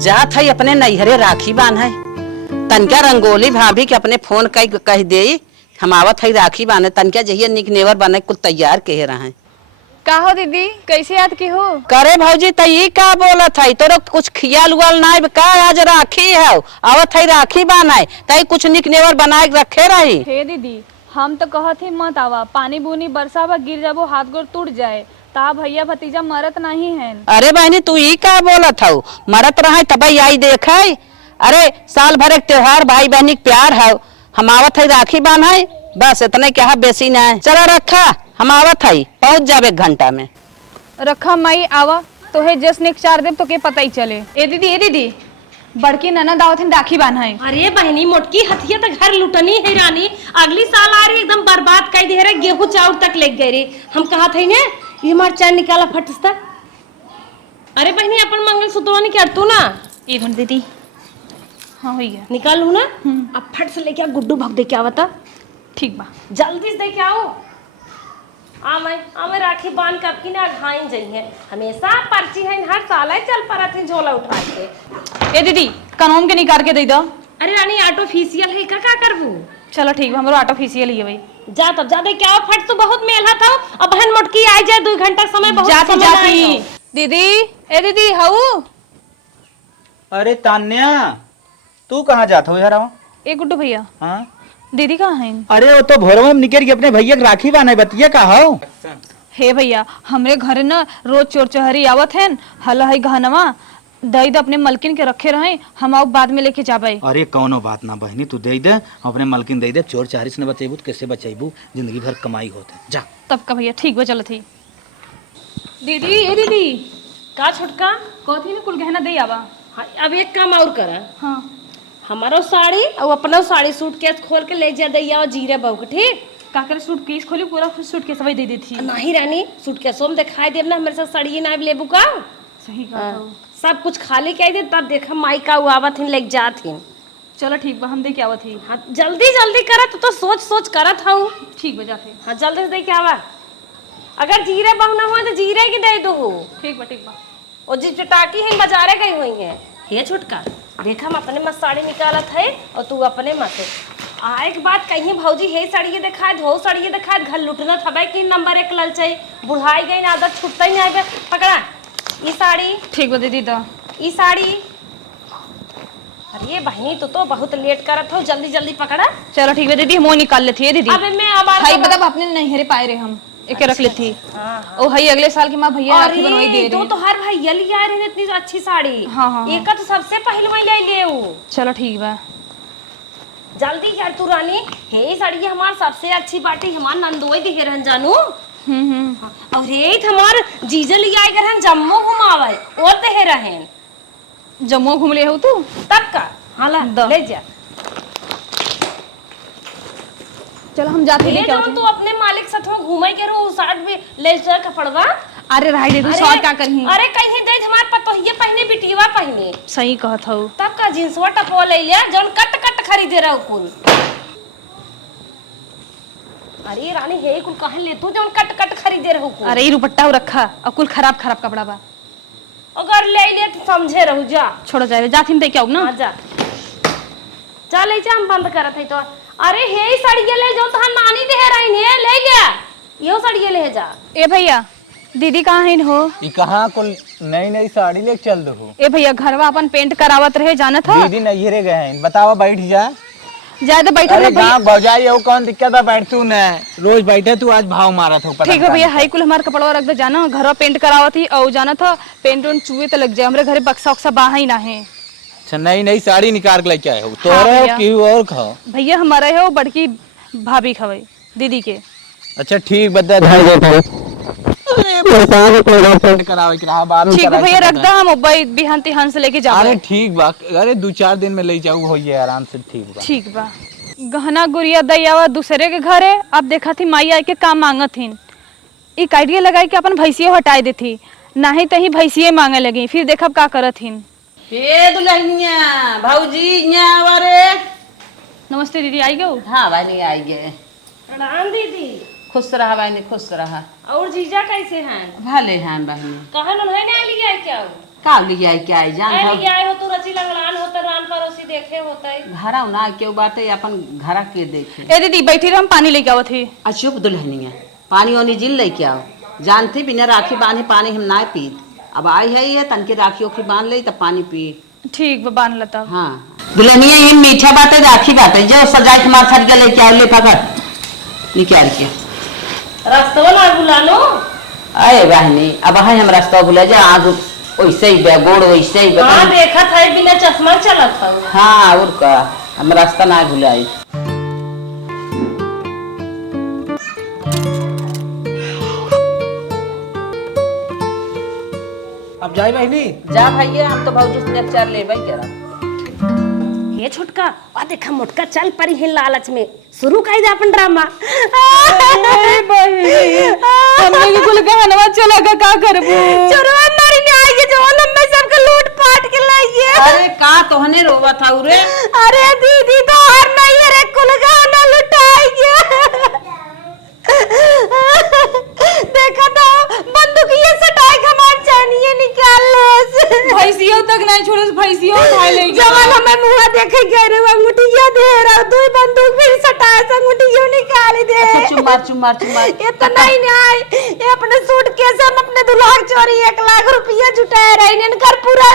जात है अपने नैहरे राखी बांध है तनका रंगोली भाभी के अपने फोन कह दे हम आवत है राखी बांधे तनका जहिए निक नेवर बने कुल तैयार कह रहे का हो दीदी कैसे याद की हो करे भौजी तई का बोलत है तोरो कुछ खियाल उल ना का आज राखी है आवत है राखी बांधे तई कुछ निक नेवर बनाए रखे रही। हे दीदी हम तो कहत ही मत आवा पानी बुनी बरसा बा गिर जाबो हाथ गोड़ टूट जाए ता भैया भतीजा मरत नहीं है। अरे बहनी तू ई का बोलत हौ मरत रहे तब आई देखे। अरे साल भर एक त्योहार भाई बहनी के प्यार है हम आवत है राखी बांधे बस इतने क्या बेसी ना है। चला रखा हम आवत है पहुंच जाब 1 घंटा में। रखा मई आवा तो है जस ने 4 दिन तो के पता ही चले। ए दीदी बड़की ननद आवत राखी बांधा है। अरे बहनी मोटकी हथिया तक घर लुटनी है रानी अगली साल आ रही एकदम बर्बाद कर दे रहे गेहूं चाउर तक ले गए रे हम कहा थे ना ये मार चाय निकाला फटसता। अरे बहनी अपन मंगलसूत्र निकाल तू ना 1 मिनट दीदी। हाँ हो गया निकाल लू ना अब फट से लेके गुड्डू भग दे क्या बता ठीक बा जल्दी से दे के आओ। मैं राखी बांध कर की ना घाइन जाइए हमेशा पर्ची है हर साल है चल पर थे झोला उठा के। ए दीदी कनोम के निकाल के दे दो। अरे रानी ऑटो फेशियल है का करबू। चलो ठीक है हमारा ऑटो फेशियल ही है भाई। जा तब जा दे क्या फट तो बहुत मेला था अब बहन मोटकी आ जाए 2 घंटा समय बहुत जाती दीदी। ए दीदी हाउ। अरे तान्या तू कहाँ जाता हो यार। ए गुड्डू भैया हाँ दीदी कहाँ हैं। अरे वो तो भोरवा में निकल के अपने भैया के राखी बांधे बतिया का हो। हे भैया हमरे घर न रोज चोर चहरी आवत हैं हला है गहनवा दई अपने मलकिन के रखे रहे हम आओ बाद में लेके जाबे। अरे कौनो बात ना बहनी तू दे दे अपने मलकिन दे दे चोर चारिस ने बचेबू तो कैसे बचेबू जिंदगी भर कमाई होते जा। तब का भैया ठीक बा चलो थी। दीदी ए दीदी का छोटका कथी ने कुल गहना दे आवा। हाँ, अब एक काम और करा हाँ हमारो साड़ी और अपना साड़ी सूटकेस खोल के ले जा दैया और जीरे बहू के ठीक का करे सूटकेस खोली पूरा सूटकेस सभी दे दी थी। नहीं रानी सूटकेसों में दिखाई देब ना मेरे साथ साड़ी ना लेबू का सही कहा सब कुछ खाली कह दे तब देखा माई का आवत हिन ले जात हिन। चलो ठीक बा हम दे के आवत थी। हाँ जल्दी जल्दी करत तो सोच करत हूँ। ठीक बा जाते। हाँ जल्दी से दे के आवा अगर जीरे बहू ना हुआ तो जीरे की दे दो। ठीक बा और जी चटाकी है बाजारे गई हुई है हे छुटका देखा हम अपने मत साड़ी निकालत है और तू अपने मत आए के बाद कहीं भौजी हे साड़ी दिखाए धो साड़ी दिखाए घर लुटना था कि नंबर 1 ललचाई बुढ़ाई गई ना आदत छुटता ही नहीं पकड़ा ये साड़ी। ठीक बा दीदी दा ये साड़ी। अरे बहनी तो बहुत लेट करत हो जल्दी जल्दी पकड़ा। चलो ठीक है दीदी हम निकाल लेती है दीदी। अबे मैं अब मतलब अपने नैहरे पाए रहे हम एक रख लेती। ओ भाई अगले साल की माँ भैया राखी बनवाई दे रही। तो हर भैया ले आ रहे इतनी अच्छी साड़ी। हाँ। एक तो सबसे पहले मैं ले चलो ठीक बा जल्दी यार तू रानी हे साड़ी हमार सबसे अच्छी बाटी हमार नंदोई दिखे रहन जानू। और हे हमार जीजा ले आए रहन जम्मू घुमावे और देहे रहन जम्मू घूम ले हो तू तब का हाला ले जा। चलो हम जाते लेके आते। तू अपने मालिक साथ में घूमे के रो साथ भी ले जा कपड़वा। अरे राई दे दू शॉर्ट का करही। अरे कहीं दे हमार पतोहिए पहने बिटिवा पहने सही कहत हो। तब का जींसवा टपो ले लिया जौन कट खरीदे रहो कुल। अरे रानी हे कुल कहां ले तू जौन कट खरीदे रहो कुल। अरे रुपट्टा रखा और कुल खराब कपड़ा बा अगर ले तो समझे रहू जा छोड़ो जाए जाथिन दे के आऊ ना। जा चल जा हम बंद करत है तो। अरे हे साड़ी ले जो तहां नानी दे रही है ले गया यो साड़ी ले जा। ए भैया दीदी कहाँ है हो। ई कहाँ को नई साड़ी लेके चल दो। ए भैया घरवा अपन पेंट करावत रहे जानत हो। दीदी नैहरे गए हैं बतावा बैठ जा। ज्यादा बैठा अरे गाँव भौजाई हो कौन दिक्कत है बैठ तू न रोज बैठे तू आज भाव मारा था। ठीक है भैया हाई कुल हमार कपड़वा रख दे जाना घरवा पेंट करावत ही और जाना था पेंट उन चूहे तो लग जाए हमारे घरे बक्सा उक्सा बाहा ही ना है। अच्छा नई साड़ी निकाल के लेके आए हो तो और खाओ भैया हमारा है वो बड़की भाभी खवाई दीदी के। अच्छा ठीक बता ठीक है भैया रख दा हम बिहान तिहान से लेके जा। अरे ठीक बा अरे 2-4 दिन में ले जाऊ हो ये आराम से ठीक बा गहना गुड़िया दैयावा दूसरे के घर है अब देखा थी माई आई के काम मांगत थी एक आइडिया लगाई के अपन भैंसिया हटाई देती नहीं तही भैंसिया मांगे लगी फिर देखब का करत हिन। हे दुल्हनिया भौजी यहाँ वारे। नमस्ते दीदी आई गो। हाँ भाई आई गए। प्रणाम दीदी। खुश रहा बहनी खुश रहा। और जीजा कैसे हैं? भले हैं बहनी। कहाँ उन्होंने ना लिया क्या? का लिया क्या जान लिया हो तो देखे होता है। घरा ना केहू बाटे अपन घरा के देखे। ए दीदी बैठी रह, हम पानी लेके आवत ही। चुप दुल्हनिया, पानी वानी जिल लेके आओ। जानती बिना राखी बांधे पानी हम ना पीत। अब आई है तन के राखी ओखी बांध ले तब पानी पी। ठीक बा, बांध लता। हाँ दुल्हनिया, ये मीठा बात है राखी बात है। जो सजाए के मार खरीद के लेके आओ, ले पकड़ निकाल के। रास्ता ना बुला लो। अरे बहनी अब है हम रास्ता भूले जा। आज वैसे ही बे गोड़ वैसे ही बे। हाँ देखा था बिना चश्मा चला था। हाँ और का हम रास्ता ना भुलाई। अब जाए बहनी। जा भैया, हम तो भौजी से लेक्चर ले भाई करा। हे छोटका, आ देखा मोटका चल परी है लालच में। शुरू कर दे अपन ड्रामा। हमने के कुल गहनवा चला का करबू? चोरवा मारी ने आगे जो लंबे सबके लूट पाट के लाइए। अरे का तोहने रोवा था उरे? अरे दीदी तो हर नहीं रे कुल गहना लुटाएंगे। देखा तो बंदूकिया सटाई हमार चानिए निकाल ले। भैंसियों तक नहीं छोड़े, भैंसियों उठा ले। जवान हमें मुंह देखे गए रे अंगूठिया दे रहा। दो बंदूक फिर सटाए अंगूठिया निकाल दे। अच्छा चुमार चुमार चुमार। ये तो नहीं ये अपने सूटकेस हम अपने दुल्हा चोरी 1 लाख रुपया जुटाए रहे। इनकर पूरा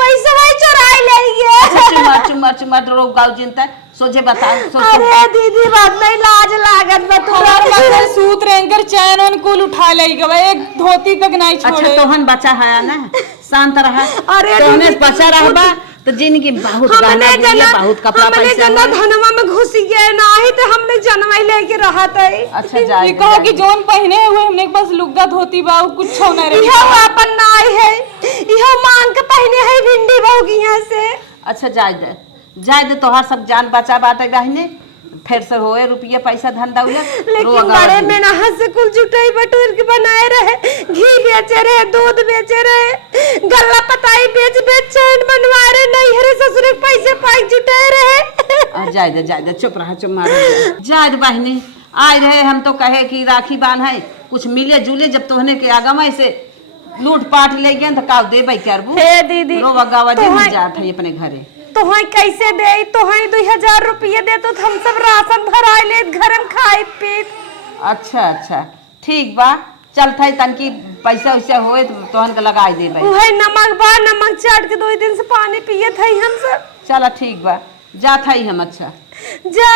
पैसा वही चुराई ले गए। अच्छा चुमार चुमार चुमार रो गाँव चिंता सोचे बता। अरे दीदी बात नहीं लाज लागत बा हमारे सूत रेंकर चैन उन कुल उठा ले गए, एक धोती तक नहीं छोड़े। अच्छा तोहन बचा है ना, शांत रहा। अरे तोहने बचा रहबा तो जिंदगी बहुत गहना गुड़िया बहुत कपड़ा पैसा जना धनवा में घुस गए ना ही तो हमने जनवा लेके रहा था। अच्छा जाए ये कहो कि जोन पहने हुए हमने बस लुग्गा धोती बा कुछ ना रे। यह अपन नाई है, यह मांग के पहने है भिंडी बहुगिया से। अच्छा जाए दे तोहार सब जान बचा बात है बहने। फिर से होए रुपये पैसा धन दौलत। लेकिन बड़े मेहनत से कुल जुटाई बटूर के बनाए रहे। घी बेचे रहे, दूध बेचे रहे, गल्ला पताई बेच बेच चैन बनवा रहे। नहीं हरे ससुर के पैसे पाई जुटाए रहे। जाए दे चुप रहा चुप मार। जाए दे बहनी, आए रहे हम तो कहे कि राखी बांध है कुछ मिले जुले। जब तोहने के आगमा से लूट पाट ले गए तो काव दे भाई करबू। हे दीदी रो बगावा जे जात है अपने घरे। तो है कैसे दे? तो है 2000 रुपये दे तो हम सब राशन भराए ले घर में खाए पी। अच्छा ठीक बा, चल था तनकी पैसा वैसा होए तो तोहन के लगा दे भाई। वही नमक बा, नमक चाट के 2 दिन से पानी पिए थे हम सब। चला ठीक बा, जा था हम। अच्छा जा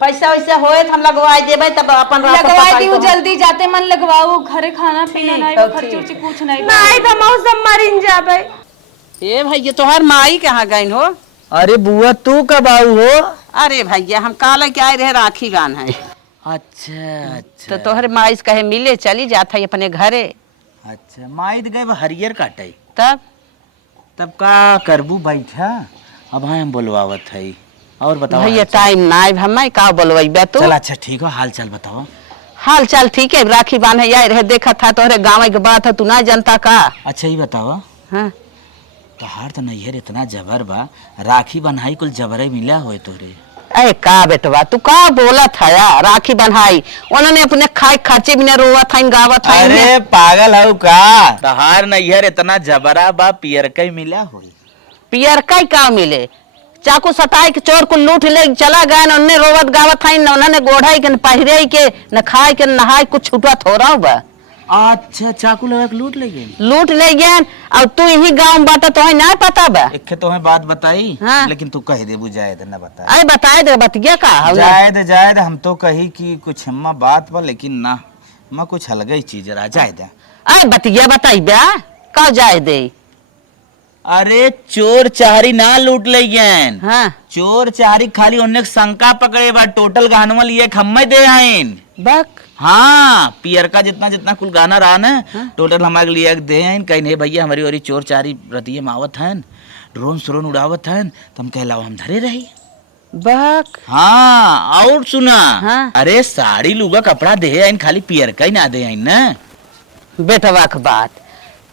पैसा वैसा होए तो हम लगवा देबे तब अपन लगवा दी जल्दी जाते मन लगवाओ। घरे खाना पीना नहीं, खर्च उर्च कुछ नहीं। नहीं तो मौसम मरिन जाबे। ए भैया तोहर माई कहाँ गई हो? अरे बुआ तू कब आऊ हो? अरे भैया हम काले के आए रहे राखी बांध है। अच्छा तो तोहर माई से कहे मिले चली जात है अपने घरे। अच्छा माई तो गए हरियर काटे। तब का करबू बैठा। अब हम बोलवावत है और बताओ। भैया टाइम ना हम का बोलवाई तू। चल अच्छा ठीक हो, हाल चाल बताओ। हाल चाल ठीक है, राखी बांधे आए रहे। देखा था तोहरे गाँव के बात है, तू ना जनता का। अच्छा ही बताओ। हाँ तोहार तो नैहर इतना जबर बा, राखी बन्हाई कुल जबरे मिला होए तोरे। अरे का बेटवा तू का बोला था यार? राखी बन्हाई उन्होंने अपने खाए खर्चे भी न रोवा था गावा था। अरे पागल हो का? तोहार नैहर इतना जबरा बा, पियर कई मिला होई। पियर कई का मिले? चाकू सटाई के चोर को लूट ले चला गए न। उन्हें रोवत गावत था न। उन्होंने गोढ़ाई के न पहिरे के न खाए के न नहाए कुछ छूटा थोड़ा बा। अच्छा चाकू लगा के लूट ले गए। लूट ले गए। अब तू यही गाँव में बात तो ना पता बा। एक तो मैं बात बताई। हाँ। लेकिन तू कह दे बुझाए दे ना बता। अरे बताए दे बतिया का जाए दे हम तो कही कि कुछ हम्मा बात बा, लेकिन ना मैं कुछ अलग ही चीज रहा। जाए दे। अरे बतिया बताई बा का जाए दे। अरे चोर चारी ना लूट ले गए। हाँ चोर चारी खाली उन्हें शंका पकड़े बा। टोटल गहनवा लिए खम्मे दे आइन। बक हाँ पियर का जितना कुल गाना रहा ना। हाँ? टोटल हमारे लिए दे आइन। कहीं नहीं भैया हमारी और चोर चारी रतिये मावत हैं, ड्रोन श्रोन उड़ावत हैं, तुम कहलाओ हम धरे रही। बक हाँ और सुना। हाँ? अरे साड़ी लुगा कपड़ा दे आइन, खाली पियर का ही ना दे आइन ना। बेटवा के बात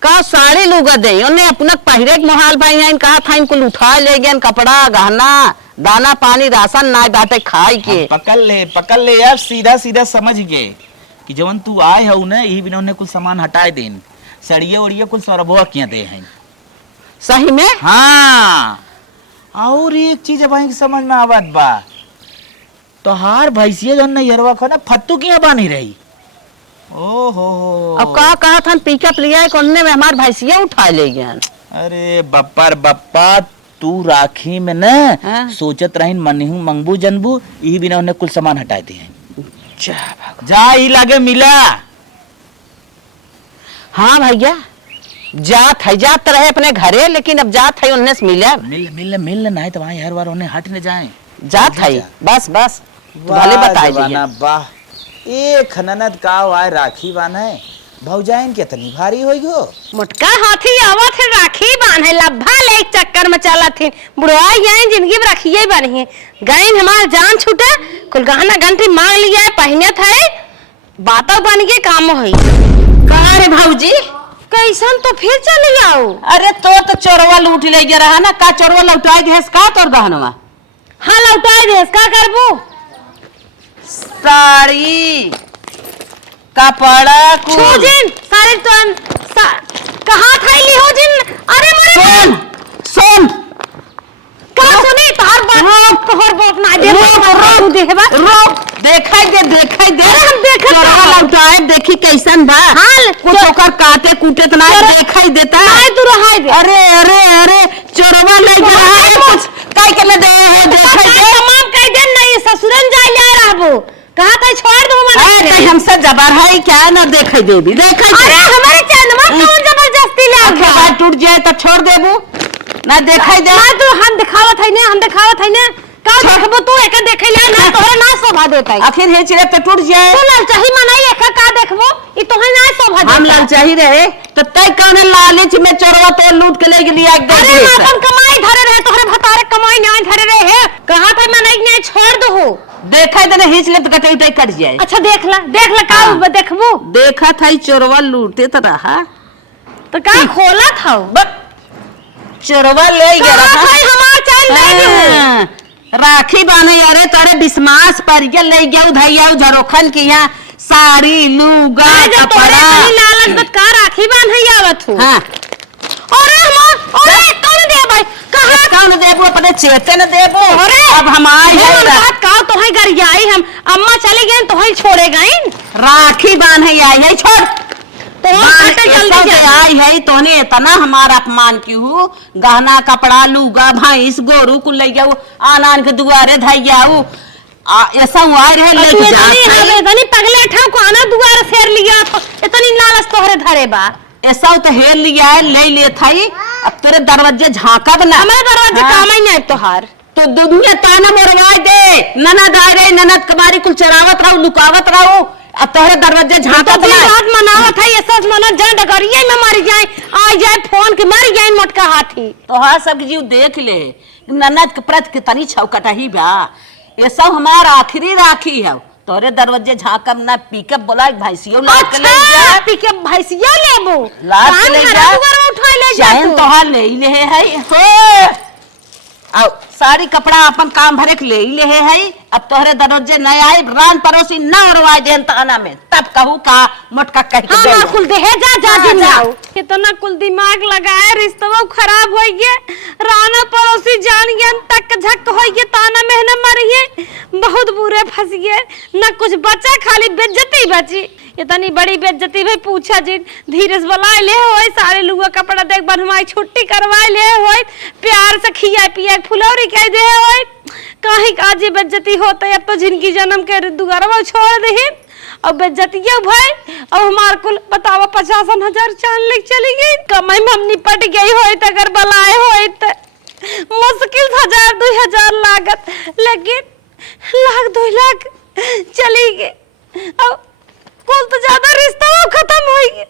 का साड़ी लुगा दे। उन्हें अपना पहिरे के मोहाल भाई कहा था इनको उठा ले गए कपड़ा गहना दाना पानी राशन ना बाटे खाए के। पकड़ ले यार, सीधा सीधा समझ गए कि जवन तू आए हो ना यही बिना उन्हें कुछ सामान हटाए देन। सड़िए उड़िए कुछ सरबोआ किया दे हैं। सही में? हाँ और एक चीज अब की समझ में आवत बा, तो हार भैंसिया जो नैहरवा खो ना फत्तू की यहाँ बानी रही। ओहो अब कहा था पिकअप लिया कोने में हमार भैंसिया उठा ले गया। अरे बप्पर बप्पा तू राखी में न हाँ? सोचत रही मनहू मंगबू जनबू, यही बिना उन्हें कुल सामान हटा दिए। जा ही लागे मिला। हाँ भैया जात रहे अपने घरे, लेकिन अब जात है उन्हें से मिले। मिल मिल मिल ना तो वहाँ हर बार उन्हें हट न जाए। जात है बस बस भले बताए जवाना वाह, एक ननद का आए राखी बान है भौजाइन के तनी भारी होई गो। मोटका हाथी आवत है राखी बांधे लब्भा ले एक चक्कर में चलत है। बुढ़वा यही जिंदगी में रखिए बनी है। गईन हमार जान छूटे कुल गहना घंटी मांग लिया है पहनत है, बातों बन के काम होई। कहा रे भाऊजी कैसन तो फिर चली आओ। अरे तो चोरवा लूट ले गया रहा ना, का चोरवा लौटाई दे का तोर गहनवा। हाँ लौटाई दे का करबू। साड़ी कपड़ा छोजिन सारे तो कहाँ थैली हो जिन। अरे मरे सुन का सुनी तोहर बात तोहर बात ना दे रो देहबा रो दिखाई दे अरे हम देखत चोरवा लौटाए देखी कैसन बा। हाल कुछ ओकर काटे कूटे तो नहीं दिखाई देता। नहीं तू रहाई दे। अरे अरे अरे चोरवा ले गया है कुछ काई के ले दे है देखा दे तमाम कह दे नहीं ससुरन जा ले रहबो कहां तक छोड़ दो मन। अरे हमसे जबर है क्या ना देखा दे भी देखा दे। अरे हमारे चंदमा कौन जबरदस्ती ले आ गया। बात टूट जाए तो छोड़ देबू ना दिखाई दे। ना तू हम दिखावत है ने का देखबो तू एक देखे ले ना तोरे ना शोभा देता है। आखिर हे चिरे पे टूट जाए तू ललचाही मनाई एक का देखबो ई तोहे ना शोभा देता। हम ललचाही रहे तो तय कौन लालच में चोरवा तो लूट के ले लिया एक अरे अपन कमाई धरे रहे तोहरे भतारे कमाई ना धरे रहे है कहां पे मनाई ने छोड़ दो। देखा दे हिच ले तो कटे कट जाए। अच्छा देख ला का देखबो। देखा था चोरवा लूटे तो रहा तो का खोला था चोरवा ले गया रहा हमार चल ले राखी बाने। अरे तोरे बिस्मास पर के ले गया उधैया झरोखन की यहाँ साड़ी लूगा कपड़ा लालच बत का राखी बांध है आवत हो। हाँ अरे हम अरे कौन दे भाई कहां कौन देबो अपने चेते न देबो। अरे अब हम आए हैं बात का तो है घर जाई हम अम्मा चले गए तो ही छोड़े गए। राखी बांधे आई है छोड़ तो जल्दी जा आई है तोने इतना हमारा अपमान क्यों। गहना कपड़ा लूगा भैंस गोरू कुल ले जाऊ आन आन के दुआरे धैयाऊ ऐसा हुआ रहे ले जा इतनी पगले ठाव को आना दुआरे फेर लिया तो इतनी लालच तोहरे धरे बा। ऐसा तो हेर लिया है ले थाई अब तेरे दरवाजे झांकब ना। हमारे दरवाजे काम ही नहीं तोहार तो दुनिया ताना मोरवाई दे ननद आ रही ननद कमारी कुल चरावत रहू लुकावत रहू अब तोहरे दरवाजे झांकब ना। रात मनावत है ये सब मना जान डगरिया में मर जाए आ जाए फोन के मर जाए मोटका हाथी। तो हाँ सब जीव देख ले ननद के प्रति कितनी छौकटही बा। ये सब हमारा आखिरी राखी है तोरे दरवाजे झांकब ना। पिकअप बोला भैंसियों लाद के ले जा पिकअप भैंसिया लेबो लाद के ले जा उठा ले जा चाहे तोहार ले है हो आओ साड़ी कपड़ा अपन काम भरे के ले है। अब तोहरे दरवाजे न आए रान पड़ोसी न उड़वाए देन ताना में तब कहू का मोटका कह के हां कुल दे जा दिन जाओ कितना कुल दिमाग लगाए रिश्ता खराब हो गया। राना पड़ोसी जान गया तक झक हो गया ताना में न मरिए बहुत बुरे फंस गए न कुछ बचा खाली बेइज्जती बची। इतनी बड़ी बेइज्जती भाई पूछा जी धीरज बुला ले होय सारे लुगा कपड़ा देख बनवाई छुट्टी करवाए ले होय प्यार से खिया पिया फुलौरी कह दे होय काहे का जी बेइज्जती होते अब तो जिनकी जन्म के दुगारवा छोड़ दे अब बेइज्जतिया भाई अब हमार कुल बतावा 50,000 चांद लेके चली गई कमाई में हम निपट गई होय त अगर बलाए होय त मुश्किल 1,000-2,000 लागत लेकिन 1,00,000-2 लाख चली गई अब कुल तो ज्यादा रिश्ता खत्म हो गया।